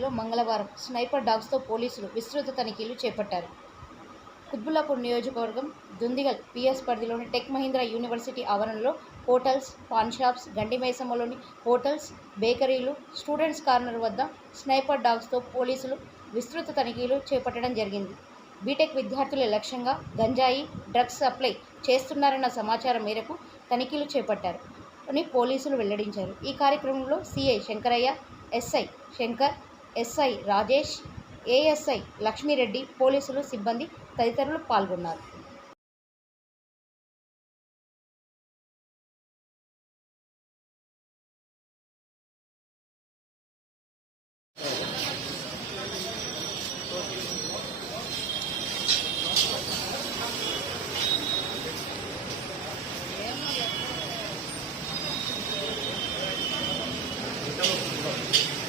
పరిధిలో మంగళవారం స్నైపర్ డాగ్స్తో పోలీసులు విస్తృత తనిఖీలు చేపట్టారు. కుత్బుల్లాపూర్ నియోజకవర్గం దుందిగల్ పిఎస్ పరిధిలోని టెక్ మహీంద్రా యూనివర్సిటీ ఆవరణలో హోటల్స్, పాన్ షాప్స్, గండిమైసమ్మలోని హోటల్స్, బేకరీలు, స్టూడెంట్స్ కార్నర్ వద్ద స్నైపర్ డాగ్స్తో పోలీసులు విస్తృత తనిఖీలు చేపట్టడం జరిగింది. బీటెక్ విద్యార్థుల లక్ష్యంగా గంజాయి, డ్రగ్స్ సప్లై చేస్తున్నారన్న సమాచారం మేరకు తనిఖీలు చేపట్టారు అని పోలీసులు వెల్లడించారు. ఈ కార్యక్రమంలో CI Shankaraiah, SI Shankar, SI Rajesh, ASI Lakshmi Reddy, పోలీసులు సిబ్బంది తదితరులు పాల్గొన్నారు. Então,